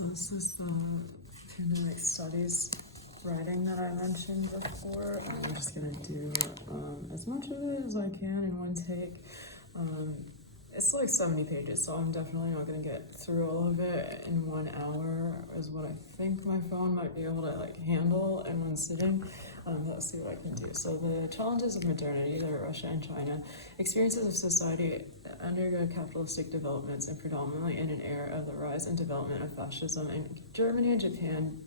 So this is the pandemic studies writing that I mentioned before. I'm just gonna do as much of it as I can in one take. It's like 70 pages, so I'm definitely not gonna get through all of it in 1 hour, is what I think my phone might be able to handle in one sitting. Let's see what I can do. So the challenges of modernity, that are Russia and China, experiences of society undergo capitalistic developments, and predominantly in an era of the rise and development of fascism in Germany and Japan,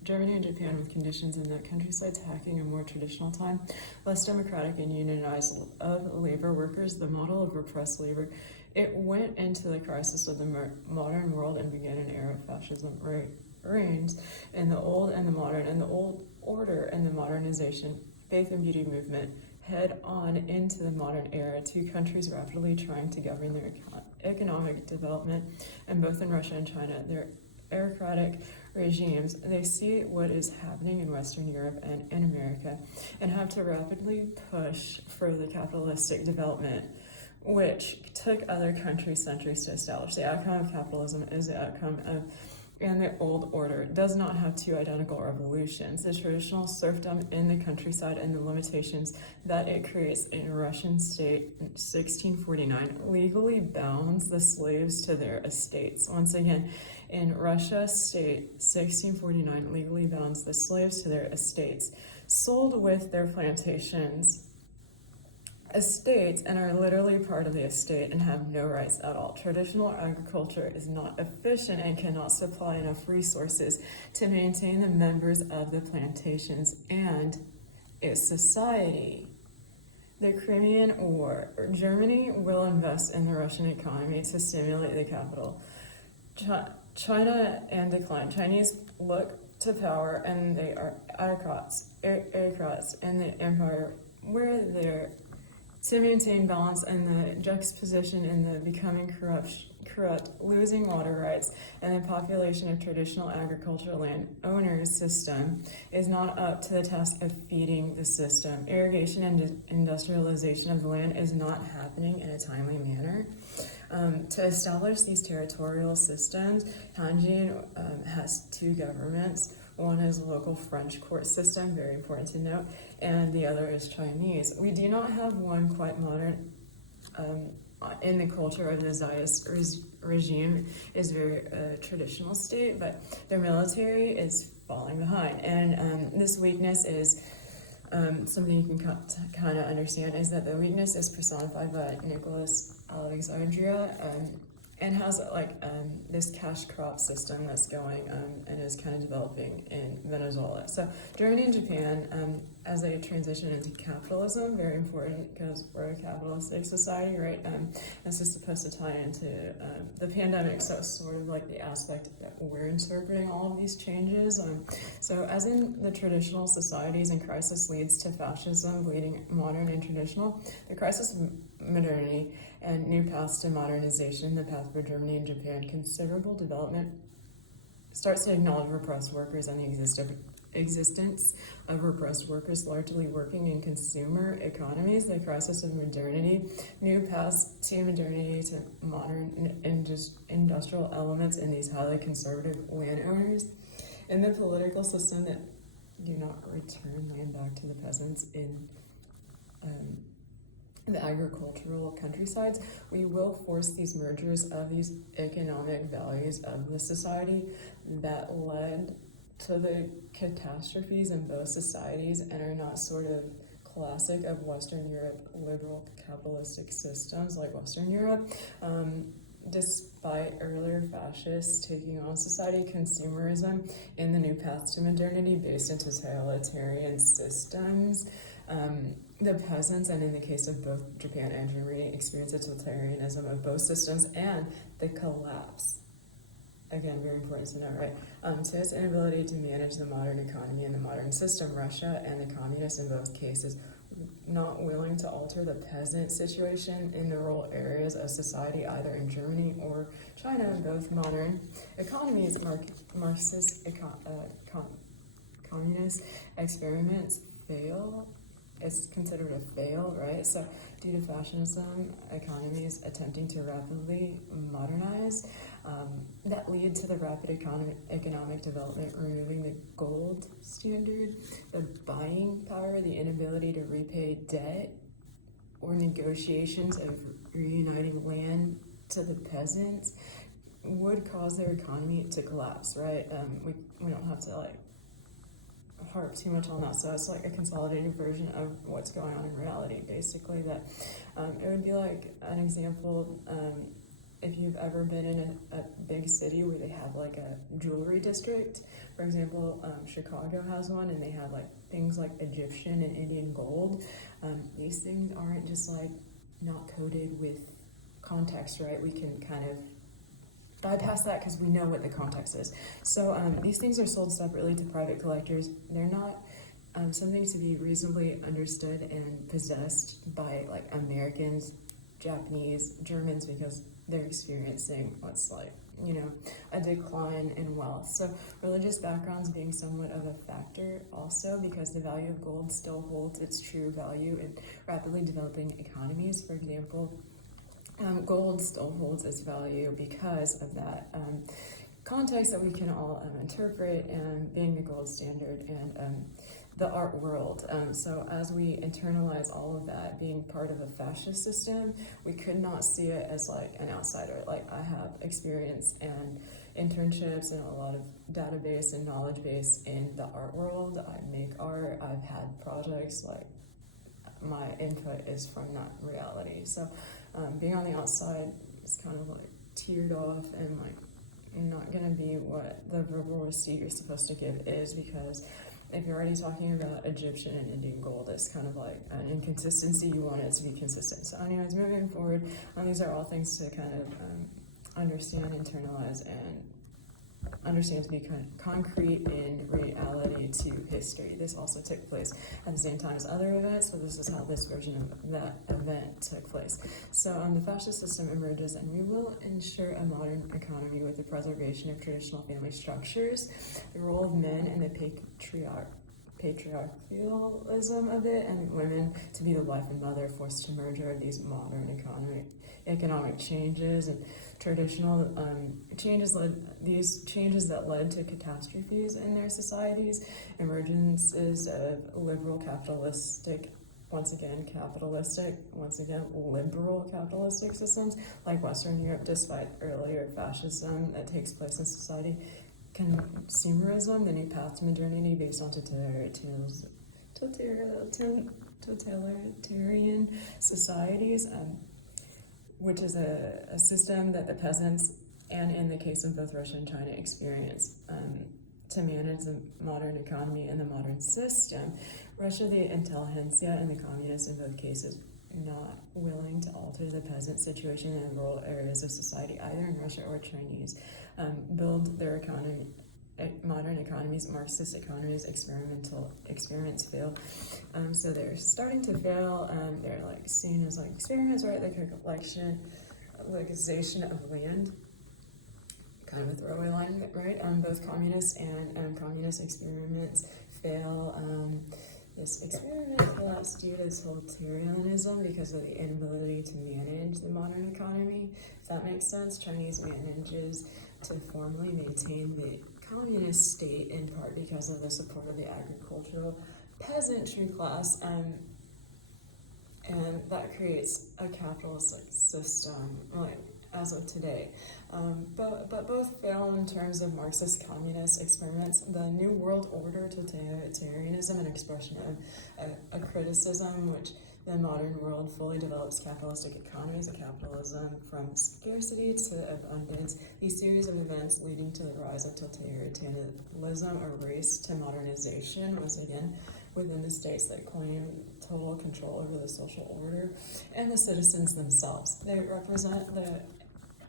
with conditions in the countryside hacking a more traditional time, less democratic and unionized of labor workers, the model of repressed labor. It went into the crisis of the modern world and began an era of fascism reigns in the old and the modern, and the old order and the modernization, faith and beauty movement head on into the modern era, two countries rapidly trying to govern their economic development, and both in Russia and China, their autocratic regimes, they see what is happening in Western Europe and in America, and have to rapidly push for the capitalistic development, which took other countries centuries to establish. The outcome of capitalism is the outcome of, and the old order does not have two identical revolutions. The traditional serfdom in the countryside and the limitations that it creates in Russian state in 1649 legally bounds the slaves to their estates. Once again, in Russia state 1649 legally bounds the slaves to their estates, sold with their plantations estates, and are literally part of the estate and have no rights at all. Traditional agriculture is not efficient and cannot supply enough resources to maintain the members of the plantations and its society. The Crimean War. Germany will invest in the Russian economy to stimulate the capital. China and decline. Chinese look to power, and they are autocrats in the empire, where they're to maintain balance and the juxtaposition in the becoming corrupt, losing water rights, and the population of traditional agricultural land owners system is not up to the task of feeding the system. Irrigation and industrialization of the land is not happening in a timely manner. To establish these territorial systems, Hanjin has two governments. One is a local French court system, very important to note, and the other is Chinese. We do not have one quite modern in the culture of the Zionist regime is very traditional state, but their military is falling behind. And this weakness is something you can kind of understand, is that the weakness is personified by Nicholas Alexandria, and has this cash crop system that's going and is kind of developing in Venezuela. So Germany and Japan, as they transition into capitalism, very important because we're a capitalistic society, right? This is supposed to tie into the pandemic, so it's sort of like the aspect that we're interpreting all of these changes. So as in the traditional societies, and crisis leads to fascism, bleeding modern and traditional, the crisis of modernity and new paths to modernization, the path for Germany and Japan, considerable development starts to acknowledge repressed workers and the existence of repressed workers largely working in consumer economies. The crisis of modernity, new paths to modernity, to modern industrial elements in these highly conservative landowners, and the political system that do not return land back to the peasants in the agricultural countrysides. We will force these mergers of these economic values of the society that led to the catastrophes in both societies, and are not sort of classic of Western Europe liberal capitalistic systems like Western Europe. Despite earlier fascists taking on society, consumerism in the new paths to modernity based in totalitarian systems, the peasants, and in the case of both Japan and Germany, experience the totalitarianism of both systems and the collapse. Again, very important to note, right? To its inability to manage the modern economy and the modern system, Russia and the communists in both cases not willing to alter the peasant situation in the rural areas of society, either in Germany or China. Both modern economies, Marxist communist experiments fail. It's considered a fail, right? So due to fascism, economies attempting to rapidly modernize that lead to the rapid economic development, removing the gold standard, the buying power, the inability to repay debt, or negotiations of reuniting land to the peasants would cause their economy to collapse, right? We don't have to like harp too much on that, so it's like a consolidated version of what's going on in reality, basically. That it would be like an example, if you've ever been in a big city where they have like a jewelry district, for example, Chicago has one, and they have like things like Egyptian and Indian gold. These things aren't just like not coded with context, right? We can kind of bypass that because we know what the context is. So these things are sold separately to private collectors. They're not something to be reasonably understood and possessed by like Americans, Japanese, Germans, because they're experiencing what's like, you know, a decline in wealth. So religious backgrounds being somewhat of a factor also, because the value of gold still holds its true value in rapidly developing economies. For example, gold still holds its value because of that context that we can all interpret, and being the gold standard and the art world. So as we internalize all of that, being part of a fascist system, we could not see it as like an outsider. Like, I have experience and internships and a lot of database and knowledge base in the art world. I make art, I've had projects, like my input is from that reality. So being on the outside is kind of like tiered off and like not gonna be what the verbal receipt you're supposed to give is, because if you're already talking about Egyptian and Indian gold, it's kind of like an inconsistency. You want it to be consistent. So anyways, moving forward, these are all things to kind of understand, internalize, and understand to be concrete in reality to history. This also took place at the same time as other events, so this is how this version of that event took place. So the fascist system emerges, and we will ensure a modern economy with the preservation of traditional family structures, the role of men and the patriarchalism of it, and women to be the wife and mother, forced to merger of these modern economic changes and traditional changes that led to catastrophes in their societies, emergences of liberal capitalistic, liberal capitalistic systems like Western Europe, despite earlier fascism that takes place in society, consumerism, the new path to modernity based on totalitarian societies, which is a system that the peasants, and in the case of both Russia and China, experience to manage the modern economy and the modern system. Russia, the intelligentsia, and the communists in both cases not willing to alter the peasant situation in rural areas of society, either in Russia or Chinese, build their economy. Modern economies, Marxist economies, experiments fail. So they're starting to fail. They're like seen as like experiments, right? Like legalization of land, kind of a throwaway line, right? Both communist and communist experiments fail. This experiment collapsed due to totalitarianism because of the inability to manage the modern economy. If that makes sense, Chinese manages to formally maintain the communist state in part because of the support of the agricultural peasantry class, and that creates a capitalist system, like as of today. But both fail in terms of Marxist communist experiments. The New World Order, totalitarianism, an expression of a criticism which the modern world fully develops capitalistic economies, a capitalism from scarcity to abundance. These series of events leading to the rise of totalitarianism, a race to modernization, once again, within the states that claim total control over the social order and the citizens themselves. They represent the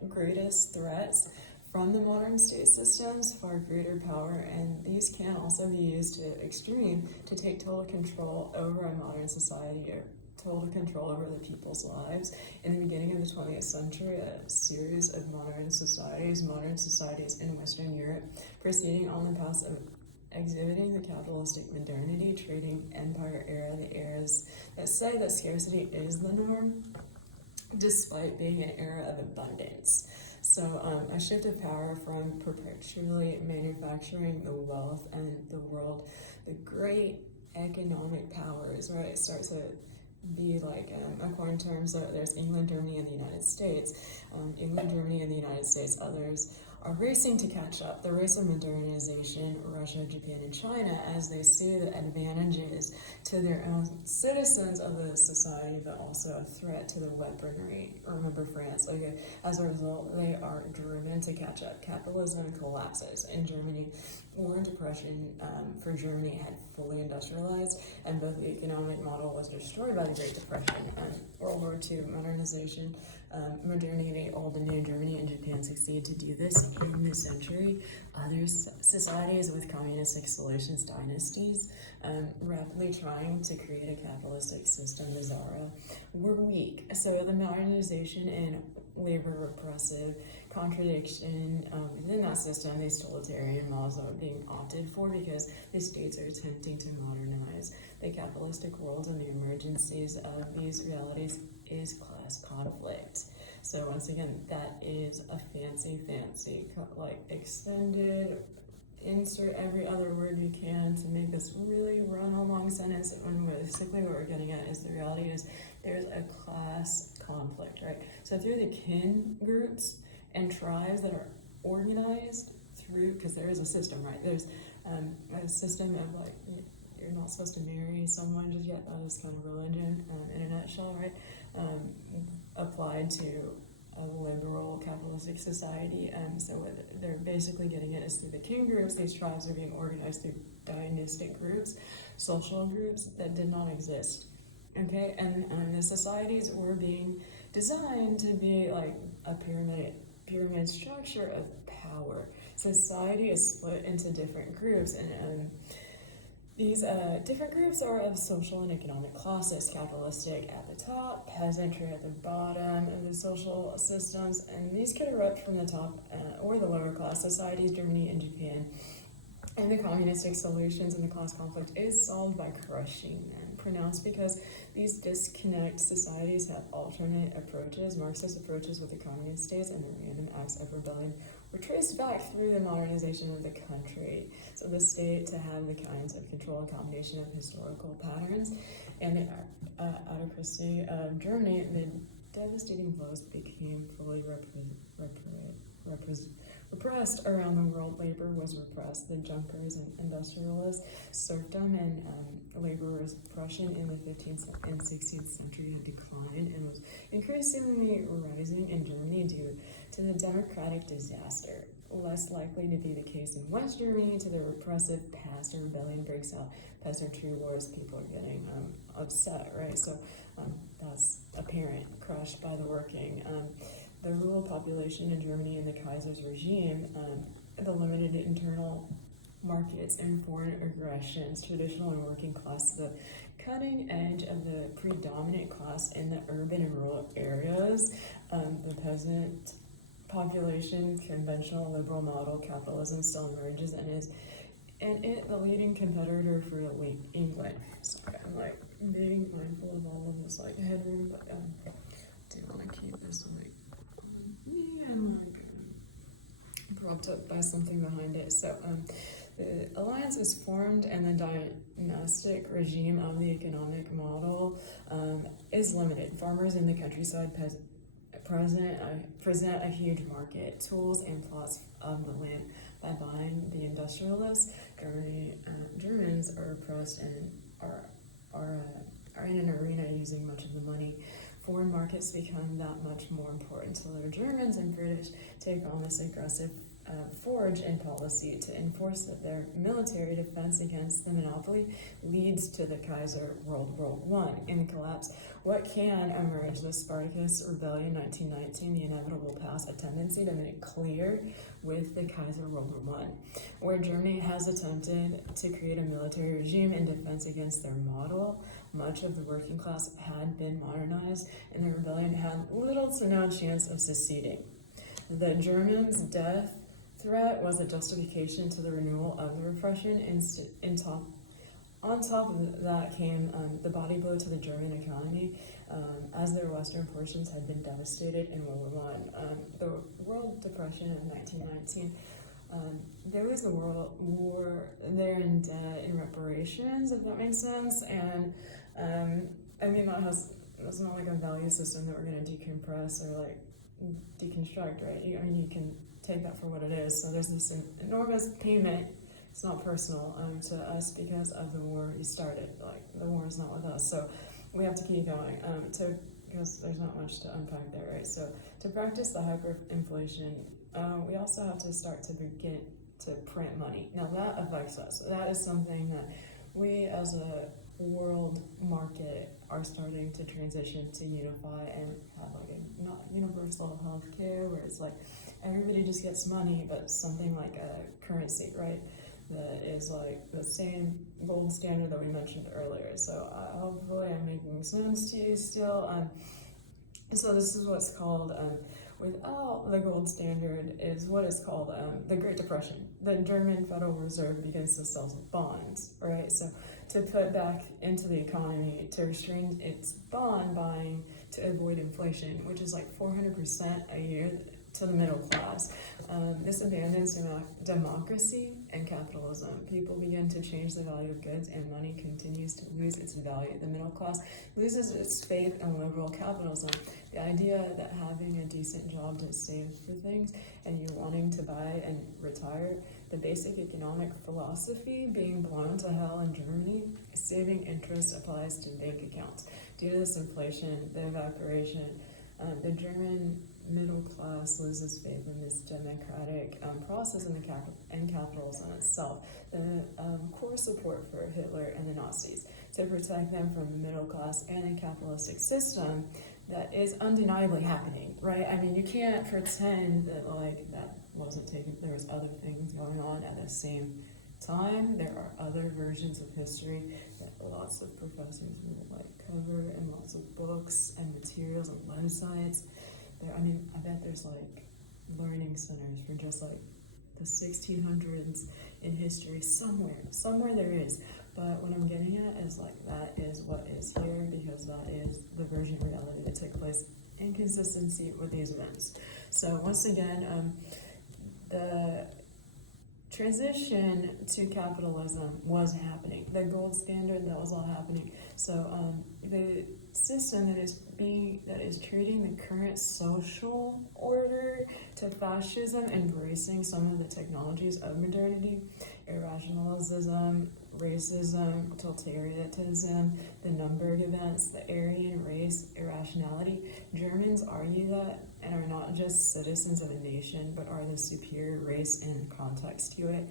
greatest threats from the modern state systems, far greater power, and these can also be used to extreme to take total control over a modern society, or total control over the people's lives. In the beginning of the 20th century, a series of modern societies in Western Europe, proceeding on the path of exhibiting the capitalistic modernity, trading empire era, the eras that say that scarcity is the norm, despite being an era of abundance. So a shift of power from perpetually manufacturing the wealth and the world, the great economic powers, right, start to be like, according to terms, there's England, Germany, and the United States. England, Germany, and the United States, others are racing to catch up. The race of modernization, Russia, Japan, and China, as they see the advantages to their own citizens of the society, but also a threat to the weaponry. Remember France. Okay, as a result, they are driven to catch up. Capitalism collapses in Germany. War and depression for Germany had fully industrialized, and both the economic model was destroyed by the Great Depression. World War II, modernization, modernity, old and new Germany and Japan succeed to do this in this century. Other societies with communistic solutions, dynasties, rapidly trying to create a capitalistic system, the Zara, were weak. So the modernization and labor repressive contradiction within that system, these totalitarian models are being opted for because the states are attempting to modernize the capitalistic world, and the emergencies of these realities is class conflict. So once again, that is a fancy, like extended, insert every other word you can to make this really run a long sentence, and basically what we're getting at is the reality is there's a class conflict, right? So through the kin groups and tribes that are organized through, because there is a system, right? There's a system of like, you're not supposed to marry someone just yet. That is kind of religion in a nutshell, right? Applied to a liberal capitalistic society. So what they're basically getting at is through the kin groups, these tribes are being organized through dynastic groups, social groups that did not exist. Okay, and the societies were being designed to be like a pyramid structure of power. Society is split into different groups, and these different groups are of social and economic classes: capitalistic at the top, peasantry at the bottom of the social systems, and these could erupt from the top or the lower class societies, Germany and Japan. And the communistic solutions in the class conflict is solved by crushing and pronounced because these disconnect societies have alternate approaches, Marxist approaches with the communist states, and the random acts of rebellion were traced back through the modernization of the country. So the state to have the kinds of control and combination of historical patterns and the autocracy of Germany, the devastating blows became fully repressed around the world. Labor was repressed. The junkers and industrialists, serfdom and labor repression in the 15th and 16th century had declined and was increasingly rising in Germany due to the democratic disaster. Less likely to be the case in West Germany. To the repressive past, a rebellion breaks out. Peasantry wars, people are getting upset, right? So that's apparent, crushed by the working. The rural population in Germany and the Kaiser's regime, the limited internal markets and foreign aggressions, traditional and working class, the cutting edge of the predominant class in the urban and rural areas, the peasant population, conventional liberal model capitalism still emerges and is the leading competitor for England. Sorry, I'm like being mindful of all of this like headroom, but I do want to keep this like propped up by something behind it. So the alliance is formed, and the dynastic regime of the economic model is limited. Farmers in the countryside present a huge market, tools and plots of the land. By buying the industrialists, Germans are oppressed and are in an arena using much of the money. Foreign markets become that much more important. So the Germans and British take on this aggressive forge and policy to enforce that their military defense against the monopoly leads to the Kaiser World War I. In the collapse, what can emerge? The Spartacus Rebellion 1919, the inevitable past, a tendency to make clear with the Kaiser World War I, where Germany has attempted to create a military regime in defense against their model. Much of the working class had been modernized, and the rebellion had little to no chance of seceding. The Germans' death threat was a justification to the renewal of the repression. On top of that came the body blow to the German economy, as their western portions had been devastated in World War I. The World Depression of 1919, there was the World War there in debt and reparations, if that makes sense. And I mean, that's not like a value system that we're going to decompress or like deconstruct, right? I mean, you can take that for what it is. So there's this enormous payment. It's not personal to us because of the war we started. Like, the war is not with us. So we have to keep going because there's not much to unpack there, right? So to practice the hyperinflation, we also have to start to begin to print money. Now that affects us. That is something that we as a world market are starting to transition to unify and have like a not universal health care where it's like everybody just gets money, but something like a currency, right? That is like the same gold standard that we mentioned earlier. So hopefully I'm making sense to you still. So this is what's called, without the gold standard, is what is called the Great Depression. The German Federal Reserve begins to sell bonds, right? So to put back into the economy, to restrain its bond buying to avoid inflation, which is like 400% a year to the middle class. This abandons democracy and capitalism. People begin to change the value of goods and money continues to lose its value. The middle class loses its faith in liberal capitalism. The idea that having a decent job to save for things and you wanting to buy and retire, the basic economic philosophy being blown to hell in Germany, saving interest applies to bank accounts. Due to this inflation, the evaporation, the German middle class loses faith in this democratic process and capitalism itself. The core support for Hitler and the Nazis to protect them from the middle class and a capitalistic system that is undeniably happening, right? I mean, you can't pretend that like that wasn't taken. There was other things going on at the same time. There are other versions of history that lots of professors will like cover and lots of books and materials and websites. I mean, I bet there's like learning centers for just like the 1600s in history somewhere there is. But what I'm getting at is like that is what is here because that is the version of reality that took place in consistency with these events. So once again, the transition to capitalism was happening. The gold standard, that was all happening. So the system that is treating the current social order to fascism, embracing some of the technologies of modernity, irrationalism, racism, totalitarianism, the Nuremberg events, the Aryan race, irrationality. Germans argue that and are not just citizens of a nation, but are the superior race in context to it.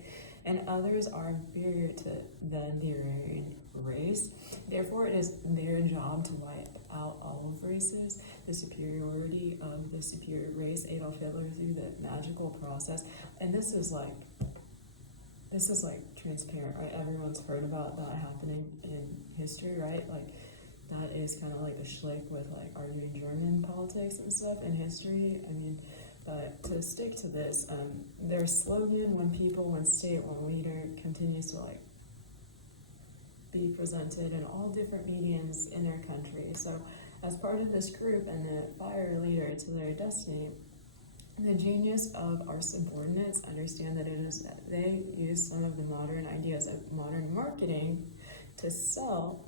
And others are inferior to than the Aryan race. Therefore, it is their job to wipe out all of races. The superiority of the superior race, Adolf Hitler through the magical process. And this is like transparent, right? Everyone's heard about that happening in history, right? Like that is kind of like a schlick with like arguing German politics and stuff in history. I mean, but to stick to this, their slogan, when state, when leader continues to like be presented in all different mediums in their country. So as part of this group and the fire leader to their destiny, the genius of our subordinates understand that it is that they use some of the modern ideas of modern marketing to sell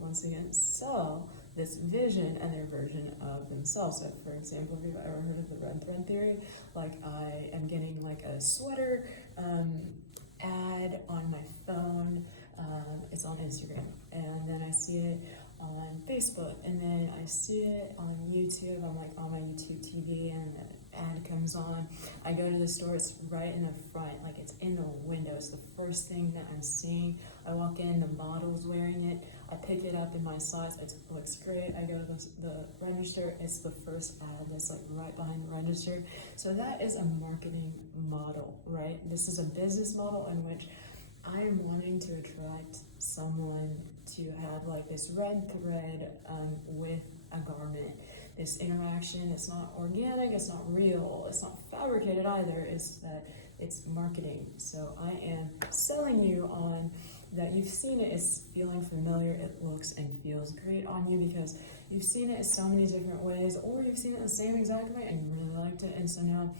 this vision and their version of themselves. So for example, if you've ever heard of the red thread theory, like I am getting like a sweater ad on my phone, it's on Instagram, and then I see it on Facebook, and then I see it on YouTube. I'm like on my YouTube TV and the ad comes on. I go to the store, it's right in the front, like it's in the window. It's the first thing that I'm seeing. I walk in, the model's wearing it. I pick it up in my size, it looks great. I go to the register, it's the first ad that's like right behind the register. So that is a marketing model, right? This is a business model in which I am wanting to attract someone to have like this red thread with a garment this interaction, it's not organic, it's not real, it's not fabricated either, it's that it's marketing. So I am selling you on that you've seen it, it's feeling familiar, it looks and feels great on you because you've seen it in so many different ways, or you've seen it the same exact way and you really liked it, and so now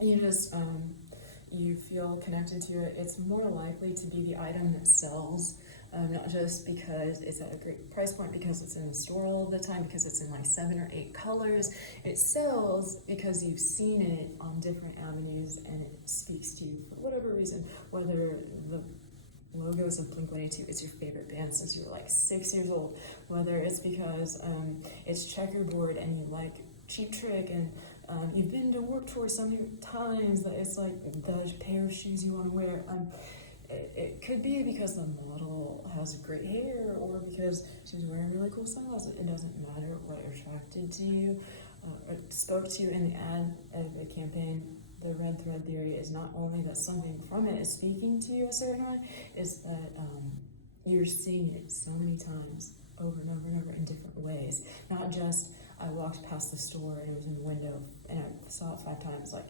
you just, you feel connected to it. It's more likely to be the item that sells, not just because it's at a great price point, because it's in the store all the time, because it's in like 7 or 8 colors. It sells because you've seen it on different avenues and it speaks to you for whatever reason, whether the logos of Blink-182 is your favorite band since you were like 6 years old, whether it's because it's checkerboard and you like Cheap Trick, and you've been to Warped Tour so many times that it's like the pair of shoes you want to wear. It could be because the model has great hair, or because she's wearing really cool sunglasses. It doesn't matter what attracted to you, or spoke to you in the ad of a campaign. The red thread theory is not only that something from it is speaking to you a certain way, it's that you're seeing it so many times over and over and over in different ways. Not just, I walked past the store and it was in the window and I saw it 5 times. Like,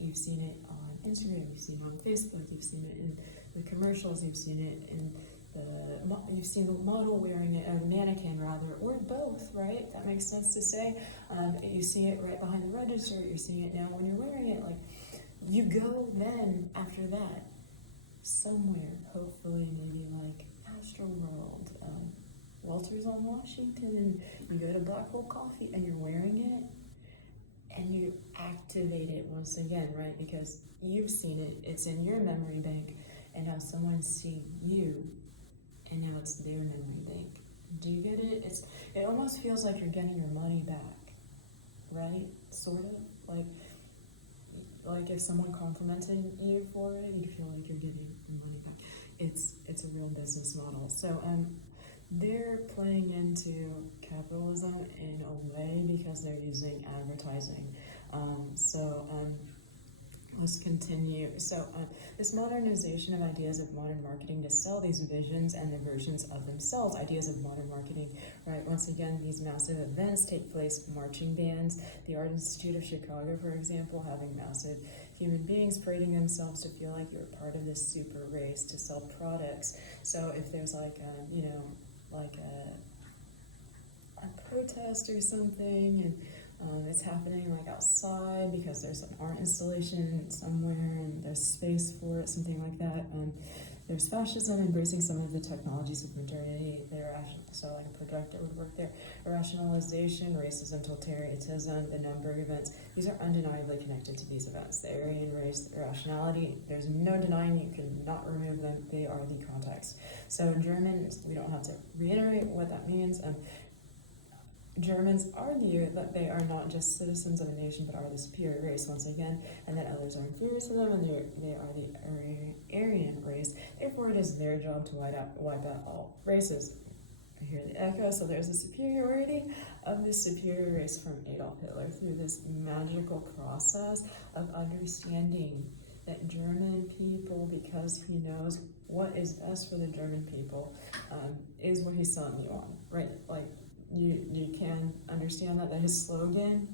you've seen it on Instagram, you've seen it on Facebook, you've seen it in the commercials, you've seen it in you've seen the model wearing it, or the mannequin rather, or both, right? That makes sense to say. You see it right behind the register, you're seeing it now when you're wearing it. Like, you go then, after that, somewhere, hopefully maybe like Astroworld, Walters on Washington, you go to Black Hole Coffee and you're wearing it, and you activate it once again, right? Because you've seen it, it's in your memory bank, and now someone's seeing you, and now it's their memory bank. Do you get it? It almost feels like you're getting your money back, right? Sort of. Like if someone complimented you for it, you feel like you're getting your money back. It's a real business model. So they're playing into capitalism in a way because they're using advertising. Let's continue. So this modernization of ideas of modern marketing to sell these visions and the versions of themselves, ideas of modern marketing, right? Once again, these massive events take place, marching bands, the Art Institute of Chicago, for example, having massive human beings parading themselves to feel like you're part of this super race to sell products. So if there's like a protest or something, and it's happening like outside because there's an art installation somewhere and there's space for it, something like that. There's fascism embracing some of the technologies of modernity. So like a projector would work there. Irrationalization, racism, totalitarianism, the number of events. These are undeniably connected to these events. The Aryan race, irrationality, there's no denying, you cannot remove them. They are the context. So in German, we don't have to reiterate what that means. Germans argue that they are not just citizens of a nation, but are the superior race once again, and that others are inferior to them, and they are the Aryan race. Therefore, it is their job to wipe out all races. I hear the echo. So there's the superiority of the superior race from Adolf Hitler through this magical process of understanding that German people, because he knows what is best for the German people, is what he's selling you on, right? Like, you can understand that his slogan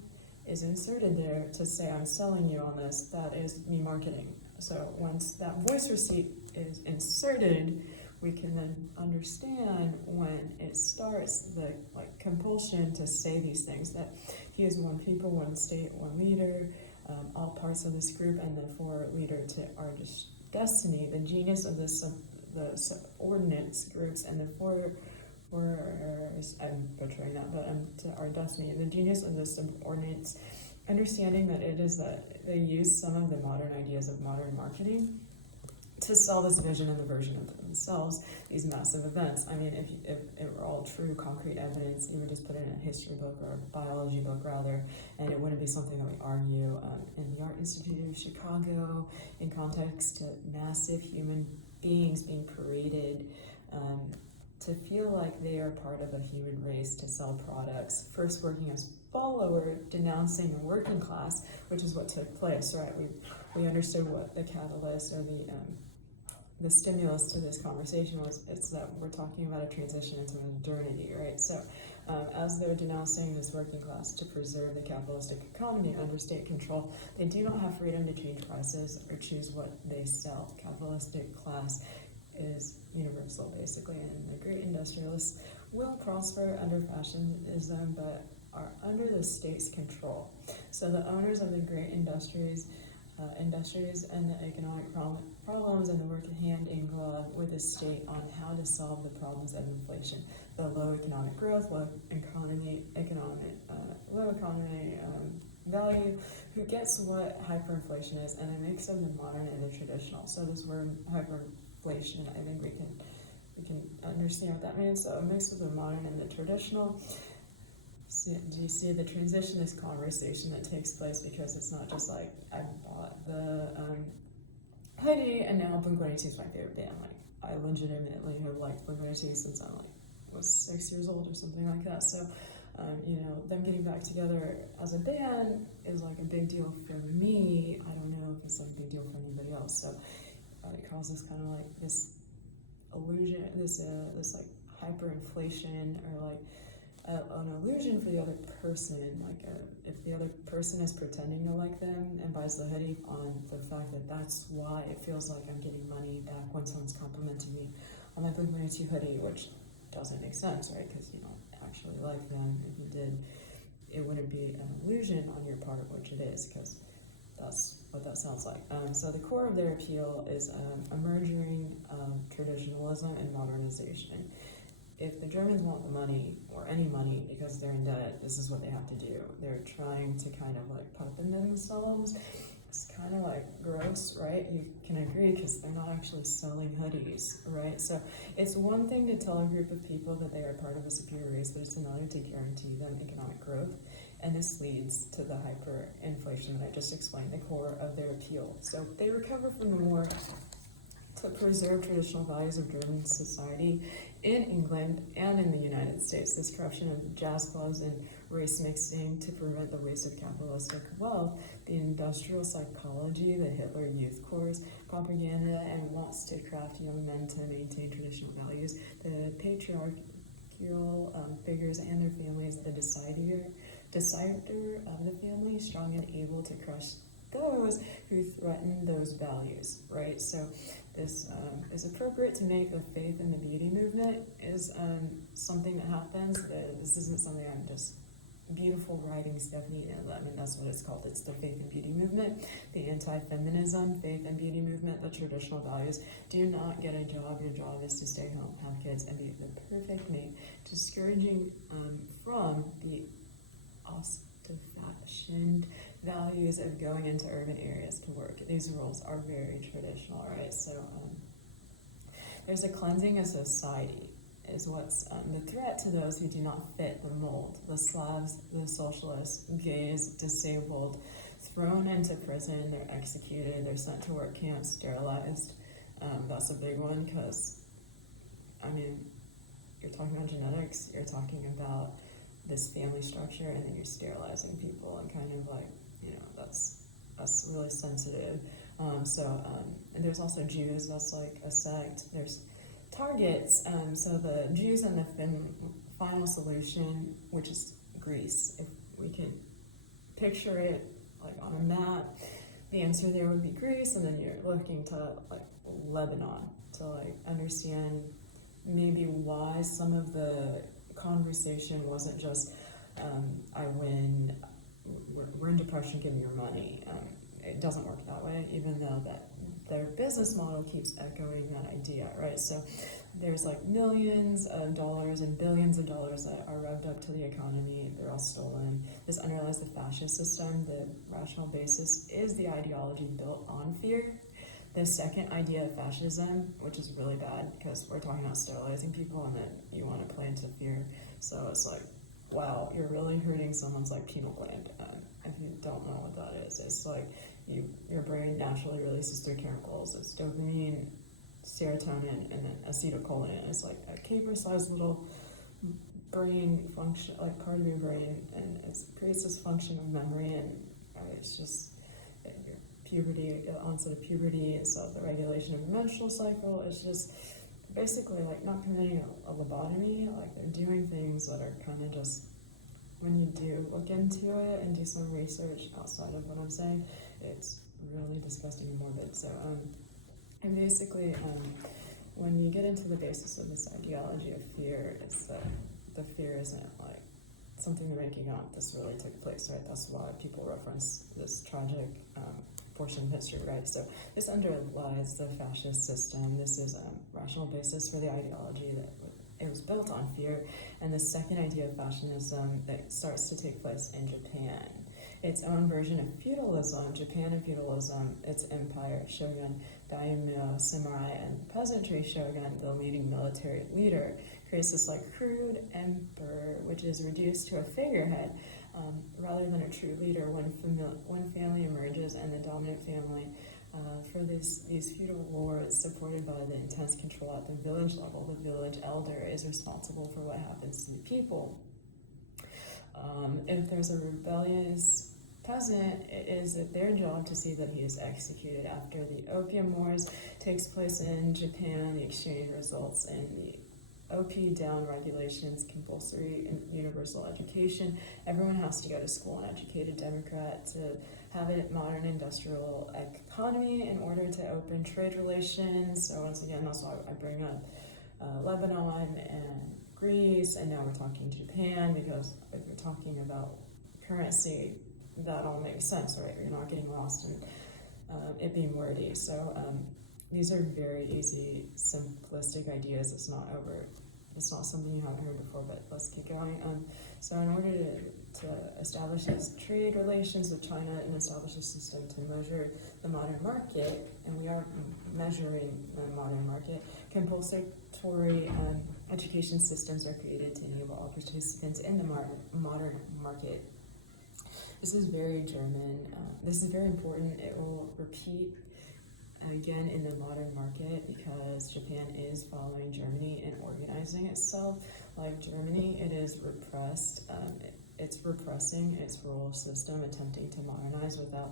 is inserted there to say, I'm selling you on this. That is me marketing. So once that voice receipt is inserted, we can then understand when it starts the compulsion to say these things, that he is one people, one state, one leader, all parts of this group, and therefore leader to our destiny, the genius of the subordinates groups, and therefore I'm butchering that, but to our destiny, and the genius of the subordinates, understanding that it is that they use some of the modern ideas of modern marketing to sell this vision and the version of themselves, these massive events. I mean, if it were all true, concrete evidence, you would just put it in a history book or a biology book, rather, and it wouldn't be something that we argue in the Art Institute of Chicago in context to massive human beings being paraded to feel like they are part of a human race to sell products, first working as follower, denouncing the working class, which is what took place, right? We understood what the catalyst or the stimulus to this conversation was. It's that we're talking about a transition into modernity, right? So as they're denouncing this working class to preserve the capitalistic economy under state control, they do not have freedom to change prices or choose what they sell. Capitalistic class is universal, basically, and the great industrialists will prosper under fascism, but are under the state's control. So the owners of the great industries and the economic problems and the work hand in glove with the state on how to solve the problems of inflation, the low economic growth, low economy value, who gets what hyperinflation is, and a mix of the modern and the traditional. So this word hyperinflation, I think we can understand what that means. So a mix of the modern and the traditional. Do you see the transition, this conversation that takes place, because it's not just like I bought the hoodie and now Blink-182 is my favorite band. Like I legitimately have liked Blink-182 since I was 6 years old or something like that. So them getting back together as a band is like a big deal for me. I don't know if it's like a big deal for anybody else. So it causes kind of like this illusion, this like hyperinflation, or like an illusion for the other person, like if the other person is pretending to like them and buys the hoodie on the fact that that's why it feels like I'm getting money back when someone's complimenting me on my Blink-182 hoodie, which doesn't make sense, right? Because you don't actually like them. If you did, it wouldn't be an illusion on your part, which it is, because that's what that sounds like. So the core of their appeal is a merging of traditionalism and modernization. If the Germans want the money, or any money, because they're in debt, this is what they have to do. They're trying to kind of like pump into themselves. It's kind of like gross, right? You can agree, because they're not actually selling hoodies, right? So it's one thing to tell a group of people that they are part of a superior race, but it's another to guarantee them economic growth. And this leads to the hyperinflation that I just explained, the core of their appeal. So they recover from the war to preserve traditional values of German society in England and in the United States. This corruption of jazz clubs and race mixing to prevent the waste of capitalistic wealth, the industrial psychology, the Hitler Youth Corps propaganda, and wants to craft young men to maintain traditional values, the patriarchal figures and their families, the decider of the family, strong and able to crush those who threaten those values, right? So this is appropriate to make the faith and the beauty movement is something that happens. This isn't something I'm just beautiful writing, Stephanie. I mean, that's what it's called. It's the faith and beauty movement, the anti-feminism, faith and beauty movement, the traditional values. Do not get a job. Your job is to stay home, have kids, and be the perfect mate. Discouraging from the old-fashioned values of going into urban areas to work. These roles are very traditional, right? So there's a cleansing of society is what's the threat to those who do not fit the mold. The Slavs, the socialists, gays, disabled, thrown into prison, they're executed, they're sent to work camps, sterilized. That's a big one because, I mean, you're talking about genetics, you're talking about this family structure, and then you're sterilizing people, and kind of like, that's really sensitive. And there's also Jews, that's like a sect. There's targets, so the Jews and the final solution, which is Greece. If we could picture it like on a map, the answer there would be Greece, and then you're looking to like Lebanon to like understand maybe why some of the conversation wasn't just I win, we're in depression, give me your money. It doesn't work that way, even though that their business model keeps echoing that idea, right? So there's like millions of dollars and billions of dollars that are rubbed up to the economy. They're all stolen. This underlies the fascist system. The rational basis is the ideology built on fear. The second idea of fascism, which is really bad because we're talking about sterilizing people, and then you want to play into fear. So it's like, wow, you're really hurting someone's like pineal gland. If you don't know what that is, it's like your brain naturally releases three chemicals. It's dopamine, serotonin, and then acetylcholine. It's like a caper-sized little brain function, like part of your brain, and it creates this function of memory, and it's just your puberty, onset of puberty, so the regulation of the menstrual cycle. It's just basically like not committing a lobotomy, like they're doing things that are kind of just, when you do look into it and do some research outside of what I'm saying, it's really disgusting and morbid. So, and basically, when you get into the basis of this ideology of fear, it's that the fear isn't like something they're making up. This really took place, right? That's why people reference this tragic portion of history, right? So this underlies the fascist system. This is a rational basis for the ideology that it was built on fear. And the second idea of fascism that starts to take place in Japan. Its own version of feudalism, Japan and feudalism, its empire, shogun, daimyo, samurai, and peasantry shogun, the leading military leader, creates this like crude emperor, which is reduced to a figurehead rather than a true leader when family emerges, and the dominant family for these feudal lords, supported by the intense control at the village level. The village elder is responsible for what happens to the people. If there's a rebellious peasant, it is their job to see that he is executed. After the Opium Wars takes place in Japan, the exchange results in the OP down regulations, compulsory and universal education. Everyone has to go to school, an educated Democrat, to have a modern industrial economy in order to open trade relations. So once again, that's why I bring up Lebanon and Greece, and now we're talking Japan, because if we're talking about currency, that all makes sense, right? You're not getting lost in it being wordy. So these are very easy, simplistic ideas. It's not something you haven't heard before, but let's keep going. So in order to establish these trade relations with China and establish a system to measure the modern market, and we are measuring the modern market, compulsory education systems are created to enable all participants in the modern market. This is very German. This is very important. It will repeat again in the modern market because Japan is following Germany and organizing itself like Germany. It is repressed. It's repressing its rule system, attempting to modernize without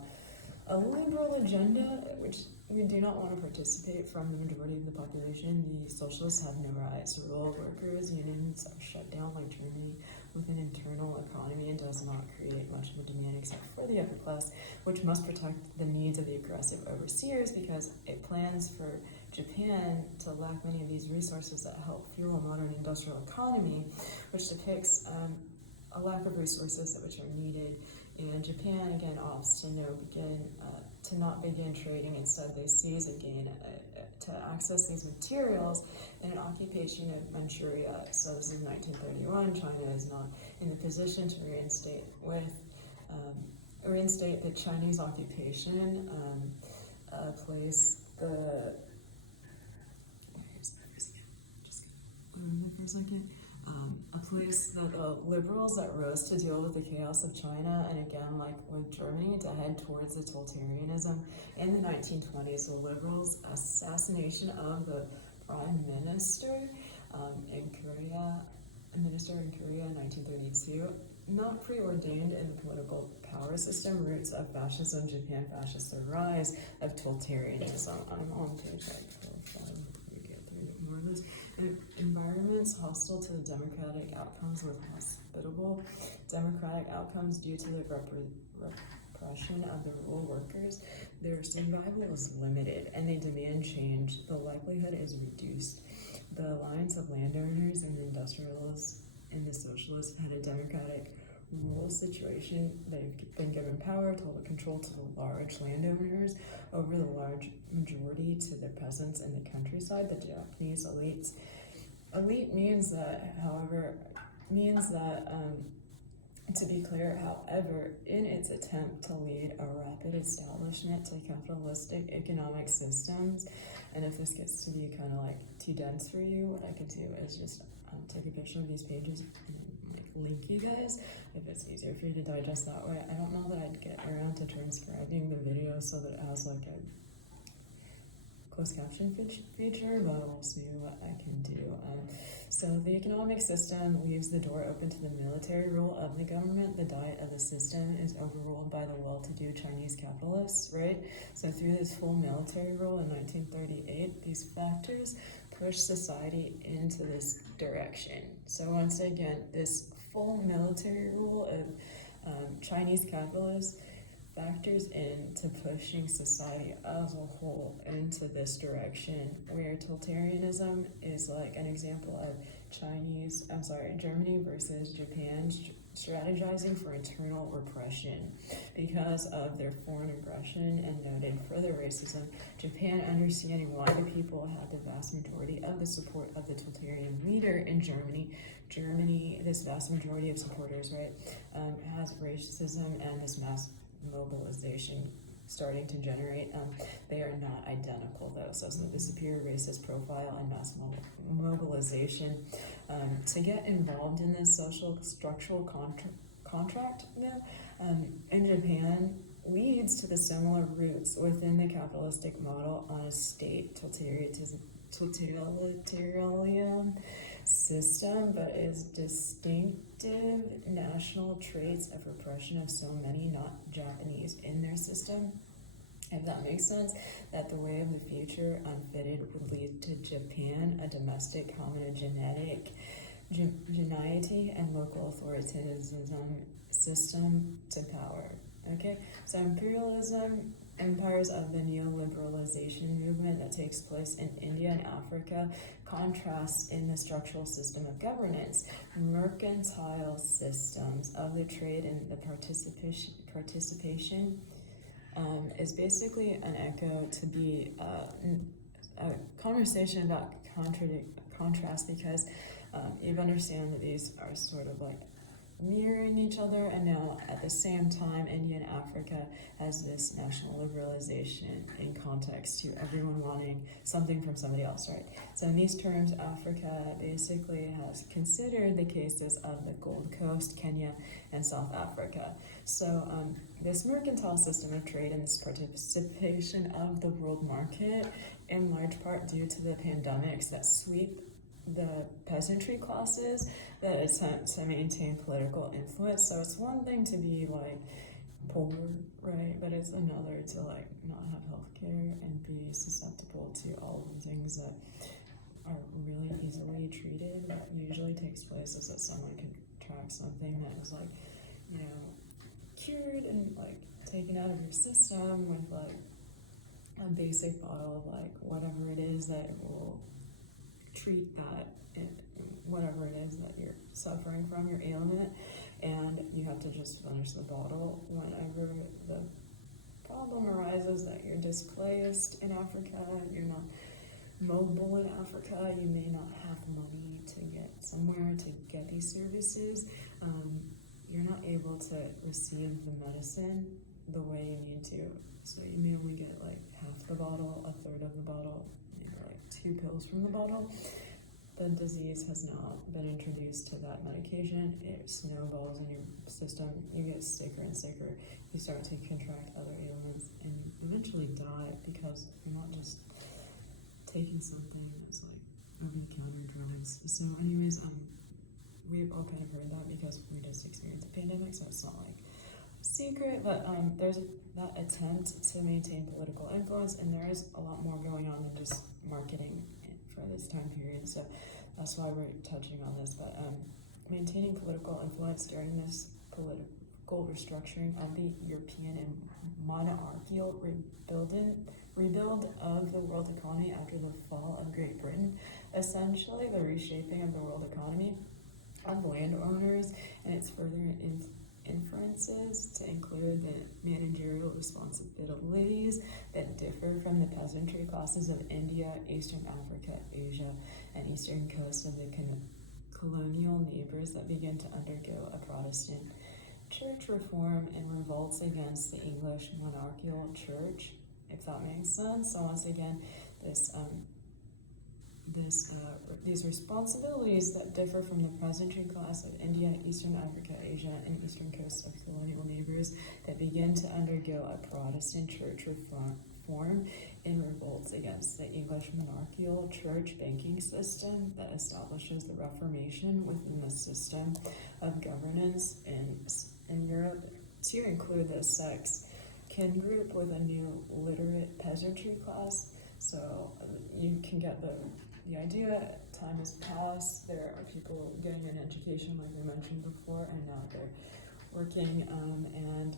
a liberal agenda, which we do not want to participate from the majority of the population. The socialists have no rights. Rural workers, unions are shut down like Germany with an internal economy and does not create much of a demand except for the upper class, which must protect the needs of the aggressive overseers because it plans for Japan to lack many of these resources that help fuel a modern industrial economy, which depicts a lack of resources which are needed. And Japan again opts to not begin trading. Instead, they seize and gain to access these materials in an occupation of Manchuria. So this is 1931. China is not in the position to reinstate the Chinese occupation. Place the for a second. A place that the liberals that rose to deal with the chaos of China, and again, like with Germany, to head towards the totalitarianism. In the 1920s, the liberals' assassination of the prime minister in Korea, in 1932, not preordained in the political power system, roots of fascism, Japan fascist, the rise of totalitarianism. I'm on page like 4, 5, we get through more of this. Environments hostile to the democratic outcomes with hospitable democratic outcomes due to the repression of the rural workers. Their survival is limited and they demand change. The likelihood is reduced. The alliance of landowners and the industrialists and the socialists had a democratic rural situation. They've been given power, total control to the large landowners over the large majority to the peasants in the countryside, the Japanese elites. Elite means that, to be clear, however, in its attempt to lead a rapid establishment to capitalistic economic systems, and if this gets to be kind of like too dense for you, what I could do is just take a picture of these pages and link you guys if it's easier for you to digest that way. I don't know that I'd get around to transcribing the video so that it has like a closed caption feature, but we'll see what I can do. So the economic system leaves the door open to the military rule of the government. The diet of the system is overruled by the well-to-do Chinese capitalists, right? So through this full military rule in 1938, these factors push society into this direction. So once again, this full military rule of Chinese capitalists factors into pushing society as a whole into this direction, where totalitarianism is like an example of Germany versus Japan strategizing for internal repression because of their foreign aggression and noted further racism. Japan, understanding why the people had the vast majority of the support of the totalitarian leader in Germany, this vast majority of supporters, right, has racism and this mass mobilization starting to generate. They are not identical though, so the superior racist profile and mass mobilization to get involved in this social structural contract in Japan leads to the similar roots within the capitalistic model on a state totalitarian system, but is distinctive national traits of repression of so many not Japanese in their system. If that makes sense, that the way of the future unfitted would lead to Japan, a domestic homogeneity and local authoritarianism system to power. Okay, so imperialism, empires of the neoliberalization movement that takes place in India and Africa contrasts in the structural system of governance. Mercantile systems of the trade and the participation is basically an echo to be a conversation about contrast, because you understand that these are sort of like mirroring each other, and now at the same time India and Africa has this national liberalization in context to everyone wanting something from somebody else, right? So in these terms, Africa basically has considered the cases of the Gold Coast, Kenya, and South Africa. So this mercantile system of trade and this participation of the world market, in large part due to the pandemics that sweep the peasantry classes that attempt to maintain political influence. So it's one thing to be like poor, right? But it's another to like not have healthcare and be susceptible to all of the things that are really easily treated. What usually takes place is that someone can track something that is like, you know, cured and like taken out of your system with like a basic bottle of like whatever it is that will treat that, whatever it is that you're suffering from, your ailment, and you have to just finish the bottle whenever the problem arises that you're displaced in Africa, you're not mobile in Africa, you may not have money to get somewhere to get these services, you're not able to receive the medicine the way you need to. So you may only get like half the bottle, a third of the bottle, maybe like 2 pills from the bottle. The disease has not been introduced to that medication. It snowballs in your system. You get sicker and sicker. You start to contract other ailments and you eventually die because you're not just taking something that's like over-the-counter drugs. So anyways, we've all kind of heard that because we just experienced a pandemic, so it's not like secret, but there's that attempt to maintain political influence, and there is a lot more going on than just marketing for this time period, so that's why we're touching on this. But maintaining political influence during this political restructuring of the European and monarchical rebuild of the world economy after the fall of Great Britain, essentially the reshaping of the world economy of landowners and its further inferences to include the managerial responsibilities that differ from the peasantry classes of India, Eastern Africa, Asia, and eastern coast of the colonial neighbors that begin to undergo a Protestant church reform and revolts against the English monarchical church, if that makes sense. So once again, these responsibilities that differ from the peasantry class of India, Eastern Africa, Asia, and eastern coast of colonial neighbors that begin to undergo a Protestant church reform in revolts against the English monarchical church banking system that establishes the Reformation within the system of governance in Europe, to include the sex kin group with a new literate peasantry class. So you can get the the idea, time has passed, there are people getting an education like we mentioned before, and now they're working and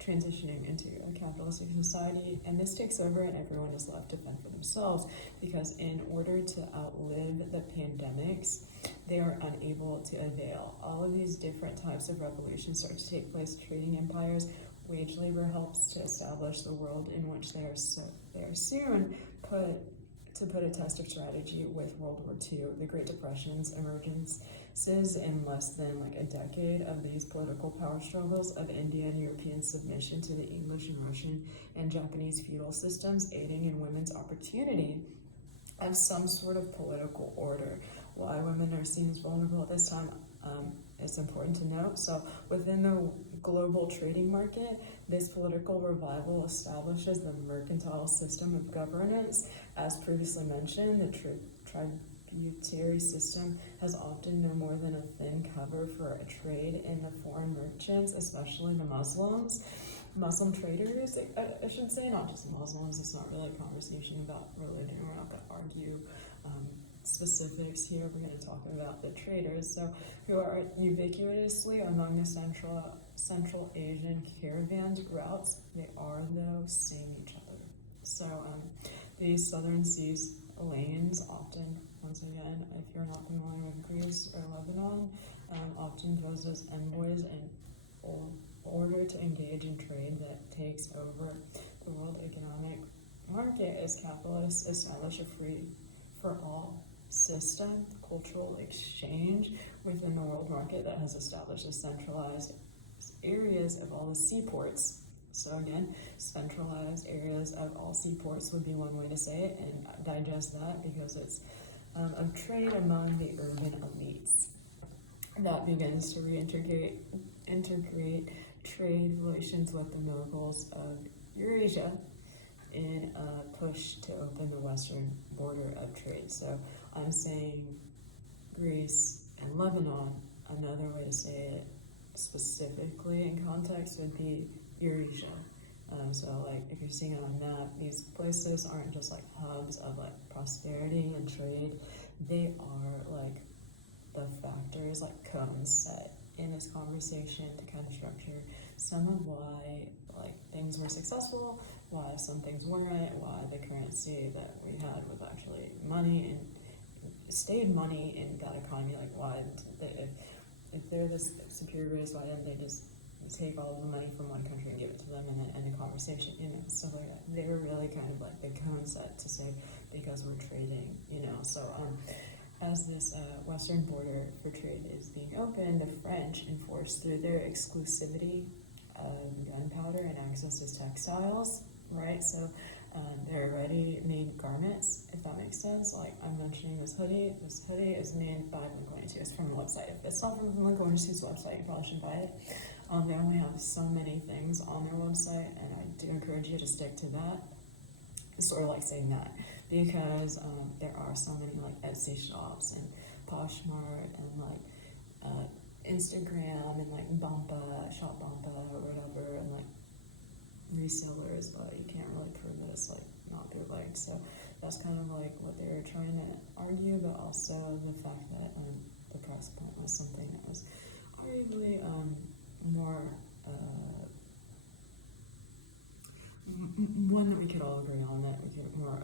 transitioning into a capitalistic society, and this takes over and everyone is left to fend for themselves, because in order to outlive the pandemics, they are unable to avail. All of these different types of revolutions start to take place, trading empires, wage labor helps to establish the world in which they are soon put a test of strategy with World War II, the Great Depression's emergences in less than like a decade of these political power struggles of Indian European submission to the English and Russian and Japanese feudal systems, aiding in women's opportunity of some sort of political order. Why women are seen as vulnerable at this time, it's important to note. So within the global trading market, this political revival establishes the mercantile system of governance. As previously mentioned, the tributary system has often no more than a thin cover for a trade in the foreign merchants, especially the Muslims. Muslim traders, I should say, not just Muslims. It's not really a conversation about religion. We're not going to argue specifics here. We're going to talk about the traders, so who are ubiquitously among the Central Asian caravan routes. They are, though, seeing each other. So these southern seas lanes often, once again, if you're not familiar with Greece or Lebanon, often pose as envoys in order to engage in trade that takes over the world economic market as capitalists establish a free-for-all system, cultural exchange within the world market that has established a centralized areas of all the seaports. So again, centralized areas of all seaports would be one way to say it, and digest that because it's of trade among the urban elites. That begins to integrate trade relations with the nobles of Eurasia in a push to open the western border of trade. So I'm saying Greece and Lebanon. Another way to say it specifically in context would be Eurasia. So like if you're seeing it on a map, these places aren't just like hubs of like prosperity and trade. They are like the factors, like cones set in this conversation to kind of structure some of why like things were successful, why some things weren't, why the currency that we had was actually money and stayed money in that economy. Like why if they're this superior race, why didn't they just take all the money from one country and give it to them and then end the conversation? So they were really kind of like the cone set to say because we're trading, So as this western border for trade is being opened, the French enforce through their exclusivity of gunpowder and access to textiles, right? So they're ready-made garments, if that makes sense. Like I'm mentioning this hoodie. This hoodie is made by Blink-182. It's from the website. If it's not from Blink-182's website, you probably should buy it. They only have so many things on their website, and I do encourage you to stick to that. It's sort of like saying that because there are so many like Etsy shops and Poshmark and like Instagram and like Shop Bumpa or whatever, and like resellers, but you can't really prove that it's like not bootlegged. So that's kind of like what they were trying to argue, but also the fact that the price point was something that was arguably more one that we could all agree on, that we could more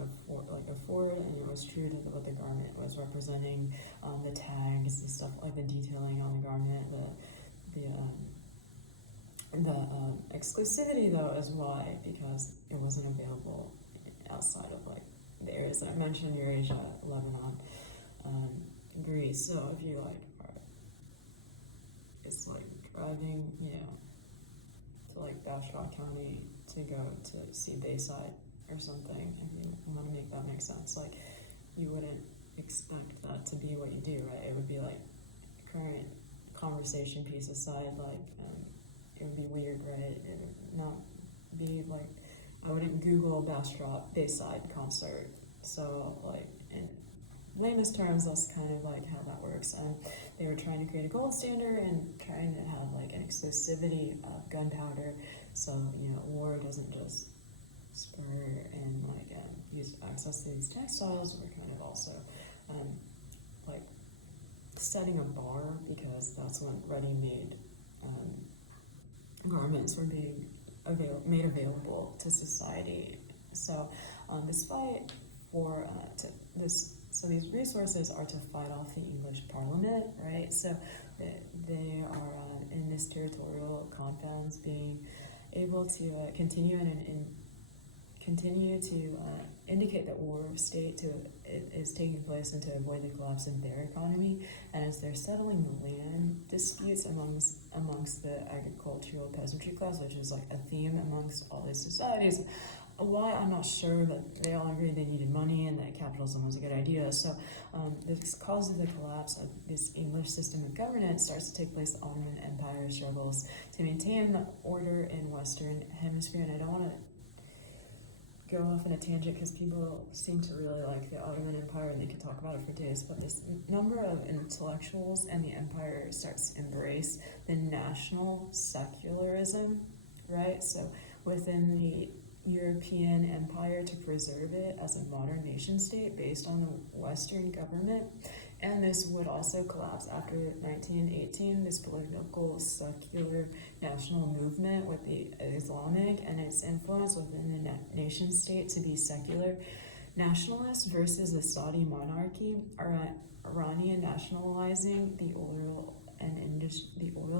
afford, and it was true to what the garment was representing, the tags, the stuff like the detailing on the garment, the exclusivity though is why, because it wasn't available outside of like the areas that I mentioned, Eurasia, Lebanon, Greece. So if you like it's like driving, to like Bastrop County to go to see Bayside or something, if you want to make that make sense. Like you wouldn't expect that to be what you do, right? It would be like current conversation piece aside, like it would be weird, right? It would not be like, I wouldn't Google Bastrop Bayside concert. So like in lamest terms, that's kind of like how that works. And they were trying to create a gold standard and trying to have like an exclusivity of gunpowder. So, war doesn't just spur and like use access to these textiles. We're kind of also like setting a bar, because that's when ready-made garments were being made available to society. So this fight for these resources are to fight off the English Parliament, right? So they are in this territorial compounds being able to continue to indicate that war state is taking place and to avoid the collapse of their economy. And as they're settling the land disputes amongst the agricultural peasantry class, which is like a theme amongst all these societies, why I'm not sure, but they all agreed they needed money and that capitalism was a good idea. So this cause of the collapse of this English system of governance starts to take place. The Ottoman Empire struggles to maintain the order in Western Hemisphere, and I don't want to go off on a tangent because people seem to really like the Ottoman Empire and they could talk about it for days, but this number of intellectuals and the empire starts to embrace the national secularism, right? So within the European empire, to preserve it as a modern nation state based on the Western government. And this would also collapse after 1918, this political secular national movement with the Islamic and its influence within the nation state to be secular nationalists versus the Saudi monarchy, Iranian nationalizing the oil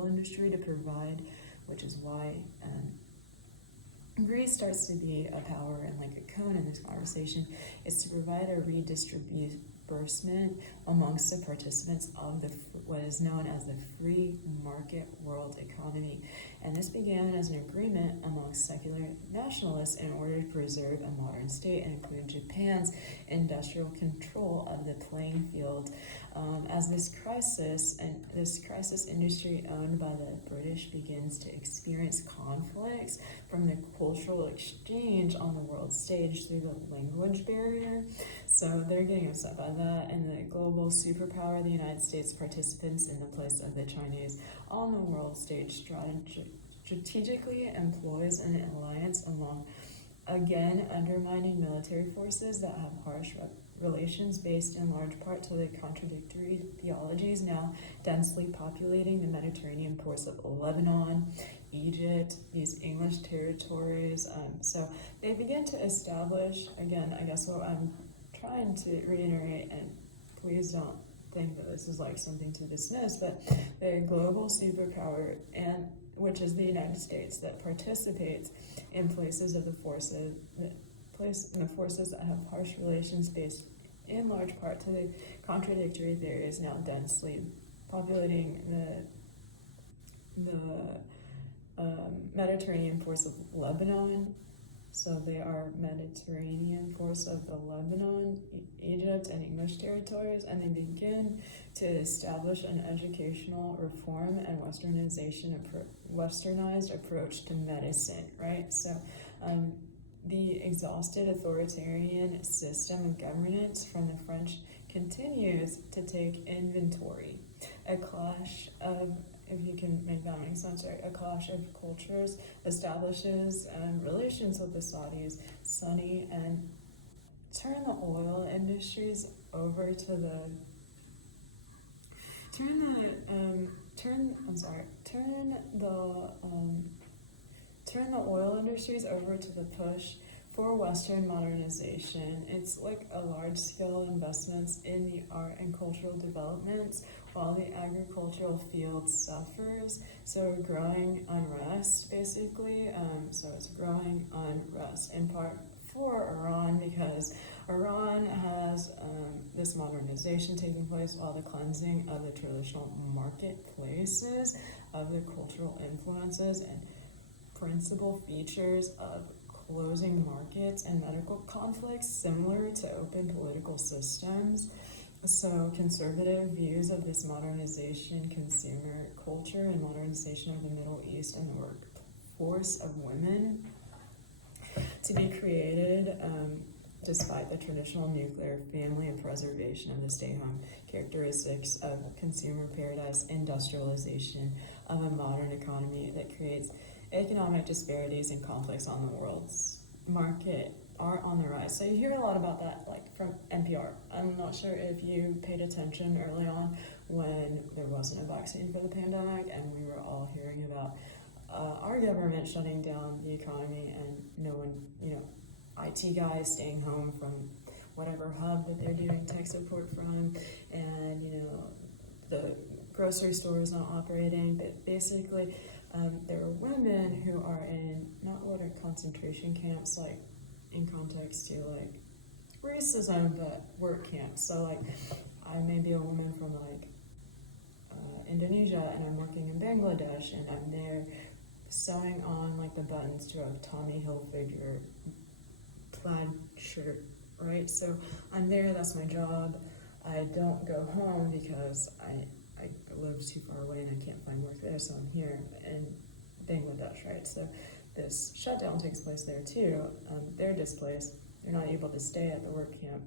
industry to provide, which is why Greece starts to be a power and like a cone in this conversation, is to provide a redistribution amongst the participants of what is known as the free market world economy. And this began as an agreement amongst secular nationalists in order to preserve a modern state and include Japan's industrial control of the playing field. As this crisis industry owned by the British begins to experience conflicts from the cultural exchange on the world stage through the language barrier. So they're getting upset by that, and the global superpower, the United States, participants in the place of the Chinese on the world stage strategically employs an alliance among, again, undermining military forces that have harsh relations based in large part to the contradictory theologies now densely populating the Mediterranean ports of Lebanon, Egypt, these English territories. So they begin to establish, again, I guess what I'm trying to reiterate, and please don't think that this is like something to dismiss, but the global superpower, and which is the United States, that participates in places of the forces that have harsh relations based in large part to the contradictory theories now densely populating the Mediterranean force of Lebanon. So they are Mediterranean force of the Lebanon, Egypt, and English territories, and they begin to establish an educational reform and westernized approach to medicine, right? So the exhausted authoritarian system of governance from the French continues to take inventory. A clash of, if you can make that make sense, right? A clash of cultures establishes relations with the Saudis, Sunni, and turn the oil oil industries over to the push for Western modernization. It's like a large-scale investments in the art and cultural developments while the agricultural field suffers. So growing unrest, basically. So it's growing unrest in part for Iran, because Iran has this modernization taking place while the cleansing of the traditional marketplaces of the cultural influences and principal features of closing markets and medical conflicts similar to open political systems. So conservative views of this modernization, consumer culture, and modernization of the Middle East and the workforce of women to be created despite the traditional nuclear family and preservation of the stay-home characteristics of consumer paradise, industrialization of a modern economy that creates economic disparities and conflicts on the world's market are on the rise. So you hear a lot about that, like from NPR. I'm not sure if you paid attention early on when there wasn't a vaccine for the pandemic, and we were all hearing about our government shutting down the economy and no one, IT guys staying home from whatever hub that they're doing tech support from, and the grocery store is not operating. But basically, there are women who are in not what are concentration camps, like in context to like racism, but work camps. So like I may be a woman from like Indonesia, and I'm working in Bangladesh, and I'm there sewing on like the buttons to a Tommy Hilfiger plaid shirt, right? So I'm there, that's my job. I don't go home because I live too far away and I can't find work there, so I'm here in Bangladesh, right? So this shutdown takes place there too. They're displaced. They're not able to stay at the work camp.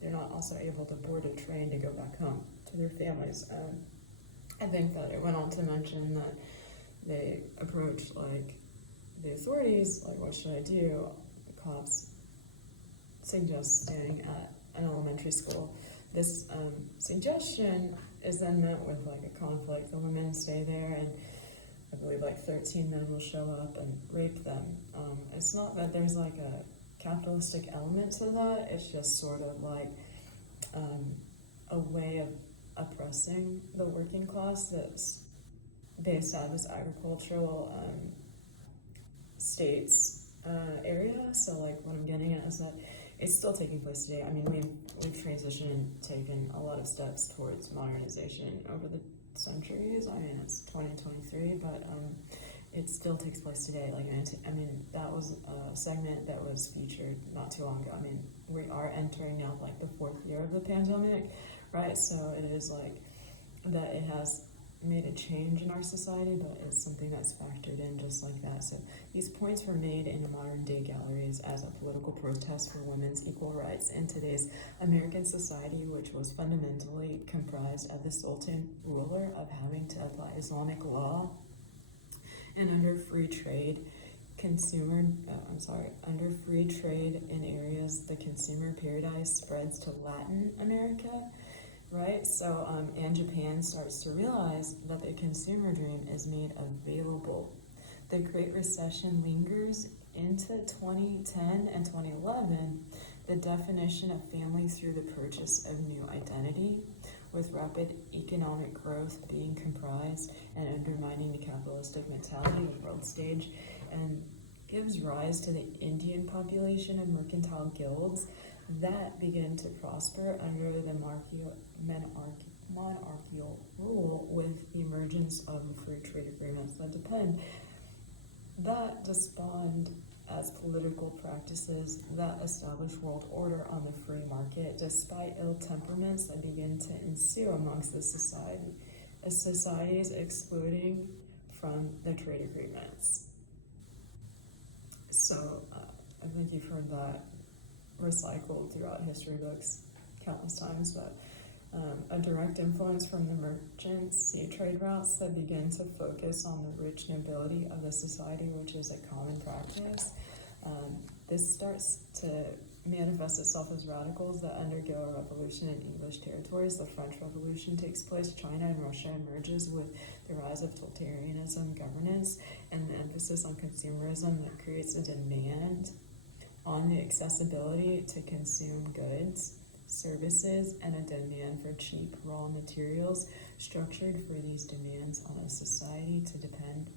They're not also able to board a train to go back home to their families. I think that it went on to mention that they approached like the authorities, like what should I do? The cops suggest staying at an elementary school. This suggestion is then met with like a conflict. The women stay there, and I believe like 13 men will show up and rape them. It's not that there's like a capitalistic element to that, it's just sort of like a way of oppressing the working class that's based out of this agricultural states area. So like what I'm getting at is that it's still taking place today. I mean, we've transitioned and taken a lot of steps towards modernization over the centuries. I mean, it's 2023, but it still takes place today. Like, I mean, that was a segment that was featured not too long ago. I mean, we are entering now like the 4th year of the pandemic, right? So it is like that it has made a change in our society, but it's something that's factored in just like that. So these points were made in modern day galleries as a political protest for women's equal rights in today's American society, which was fundamentally comprised of the Sultan ruler of having to apply Islamic law, and under free trade under free trade in areas, the consumer paradise spreads to Latin America. Right, so and Japan starts to realize that the consumer dream is made available. The Great Recession lingers into 2010 and 2011. The definition of family through the purchase of new identity, with rapid economic growth being comprised and undermining the capitalistic mentality of the world stage, and gives rise to the Indian population of mercantile guilds that begin to prosper under the monarchical rule, with the emergence of free trade agreements that spawned as political practices that establish world order on the free market, despite ill temperaments that begin to ensue amongst the societies exploding from the trade agreements. So I think you've heard that recycled throughout history books countless times, but a direct influence from the merchant sea trade routes that begin to focus on the rich nobility of the society, which is a common practice. This starts to manifest itself as radicals that undergo a revolution in English territories. The French Revolution takes place. China and Russia emerges with the rise of totalitarianism governance and the emphasis on consumerism that creates a demand on the accessibility to consume goods, services, and a demand for cheap raw materials, structured for these demands on a society to depend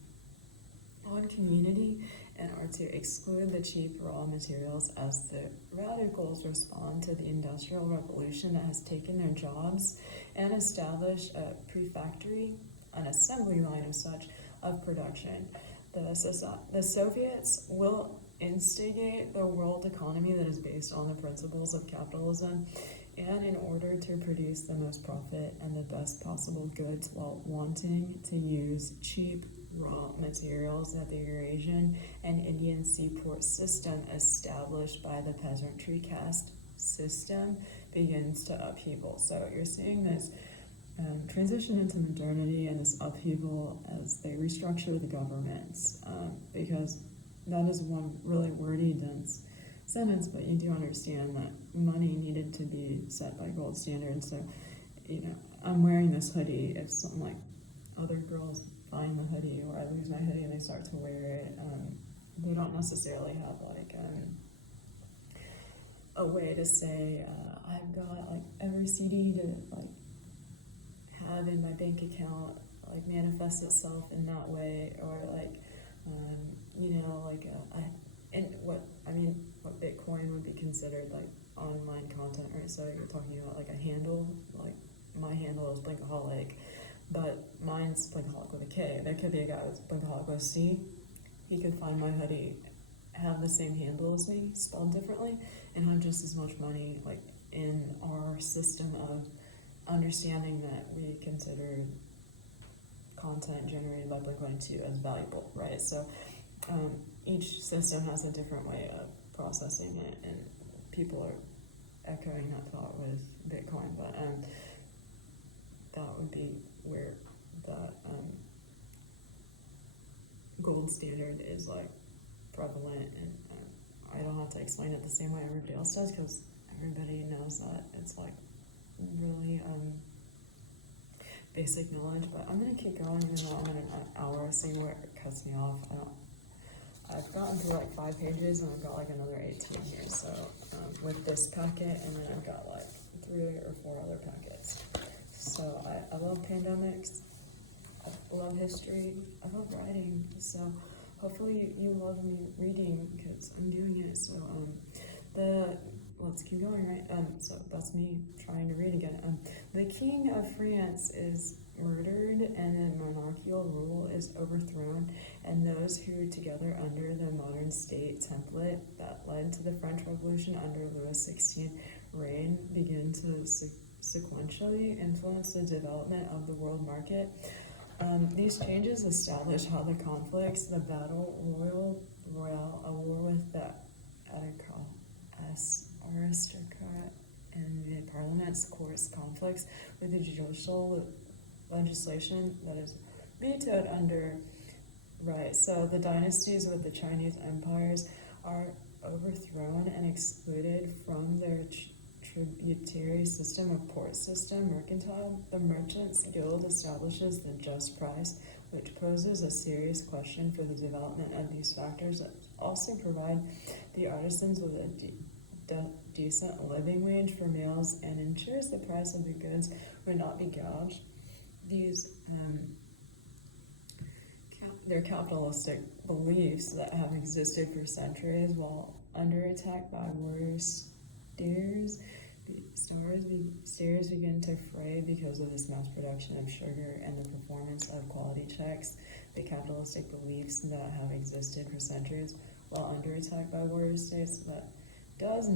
on community and are to exclude the cheap raw materials as the radicals respond to the Industrial Revolution that has taken their jobs and established a pre-factory, an assembly line of such, of production. The Soviets will instigate the world economy that is based on the principles of capitalism, and in order to produce the most profit and the best possible goods while wanting to use cheap raw materials that the Eurasian and Indian seaport system established by the peasantry caste system begins to upheaval. So you're seeing this transition into modernity and this upheaval as they restructure the governments, because that is one really wordy, dense sentence, but you do understand that money needed to be set by gold standard. So, I'm wearing this hoodie. If some like other girls find the hoodie, or I lose my hoodie and they start to wear it, they don't necessarily have like a way to say I've got like every CD to like have in my bank account like manifest itself in that way, or like what Bitcoin would be considered like online content, right? So you're talking about like a handle, like my handle is Blinkaholic, but mine's Blinkaholic with a K. There could be a guy with Blinkaholic with a C. He could find my hoodie, have the same handle as me, spelled differently, and have just as much money like in our system of understanding that we consider content generated by Blink-182 as valuable, right? So each system has a different way of processing it, and people are echoing that thought with Bitcoin, but that would be where that gold standard is like prevalent, and I don't have to explain it the same way everybody else does, because everybody knows that it's like really basic knowledge. But I'm gonna keep going even though I'm in an hour, see where it cuts me off. I've gotten through like 5 pages and I've got like another 18 here, so with this packet, and then I've got like 3 or 4 other packets. So I love pandemics, I love history, I love writing, so hopefully you love me reading, because I'm doing it. So let's keep going, right? So that's me trying to read again. The King of France is murdered, and then monarchical rule is overthrown, and those who, together under the modern state template that led to the French Revolution under Louis XVI reign, begin to sequentially influence the development of the world market. These changes establish how the conflicts, the battle royale, a war with the aristocrat and the parliament's courts, conflicts with the judicial legislation that is vetoed under, right? So the dynasties with the Chinese empires are overthrown and excluded from their tributary system of port system mercantile. The Merchants Guild establishes the just price, which poses a serious question for the development of these factors that also provide the artisans with a decent living wage for meals and ensures the price of the goods would not be gouged. These they're capitalistic beliefs that have existed for centuries while under attack by warrior steers begin to fray because of this mass production of sugar and the performance of quality checks. The capitalistic beliefs that have existed for centuries while under attack by warrior states that does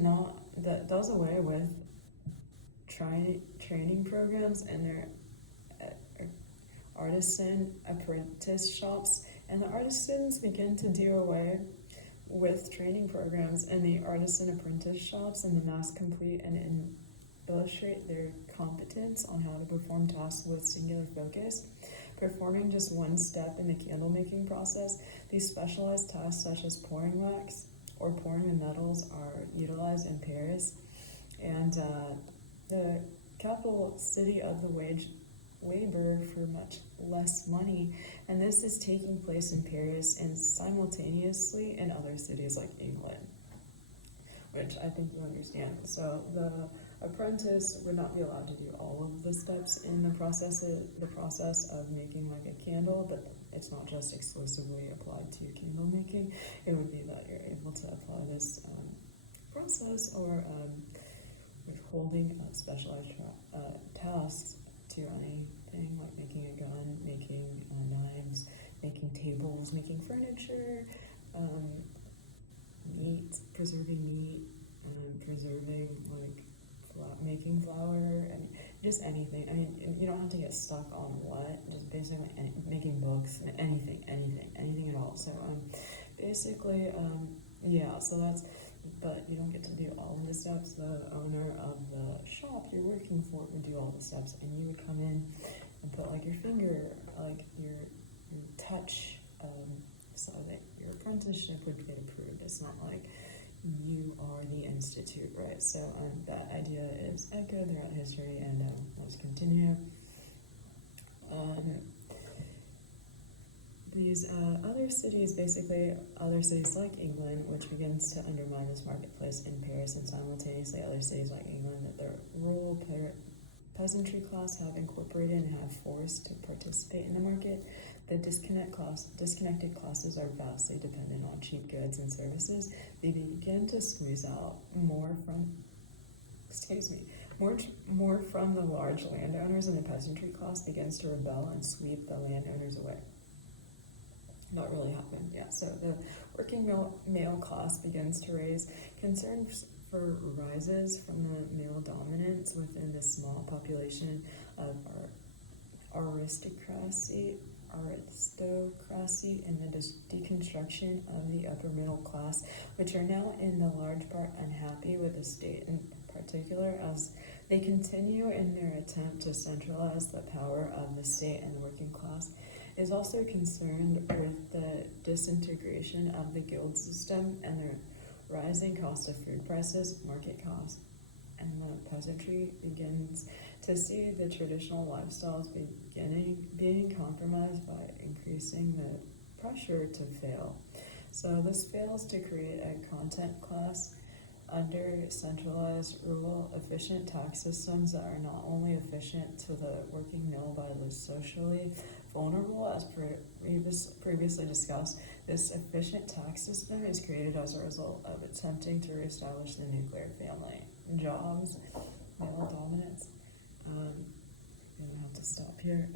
away with training programs and their artisan apprentice shops, and the artisans begin to do away with training programs in the artisan apprentice shops, and the mass complete and illustrate their competence on how to perform tasks with singular focus. Performing just one step in the candle making process, these specialized tasks such as pouring wax or pouring the metals are utilized in Paris, and the capital city of the labor for much less money, and this is taking place in Paris and simultaneously in other cities like England, which I think you understand. So the apprentice would not be allowed to do all of the steps in the process of making like a candle, but it's not just exclusively applied to candle making. It would be that you're able to apply this process or withholding specialized tasks to anything like making a gun, making knives, making tables, making furniture, preserving meat, preserving like making flour, and just anything. I mean, you don't have to get stuck on what, just basically making books, anything at all. So basically, yeah, so that's, but you don't get to do all of the steps. The owner of the shop you're working for would do all the steps, and you would come in and put like your finger, like your touch, so that your apprenticeship would get approved. It's not like you institute, right? So that idea is echoed throughout history, and let's continue. These other cities, basically other cities like England, which begins to undermine this marketplace in Paris, and simultaneously other cities like England that their rural peasantry class have incorporated and have forced to participate in the market. The disconnected classes are vastly dependent on cheap goods and services. They begin to squeeze out more from the large landowners, and the peasantry class begins to rebel and sweep the landowners away. Not really happened, yeah. So the working male class begins to raise concerns for rises from the male dominance within the small population of aristocracy and the deconstruction of the upper middle class, which are now in the large part unhappy with the state in particular, as they continue in their attempt to centralize the power of the state, and the working class is also concerned with the disintegration of the guild system and the rising cost of food prices, market costs, and the peasantry begins to see the traditional lifestyles being compromised by increasing the pressure to fail. So this fails to create a content class under centralized, rural, efficient tax systems that are not only efficient to the working mill but the socially vulnerable, as previously discussed. This efficient tax system is created as a result of attempting to reestablish the nuclear family. Jobs, male dominance. I'm gonna have to stop here.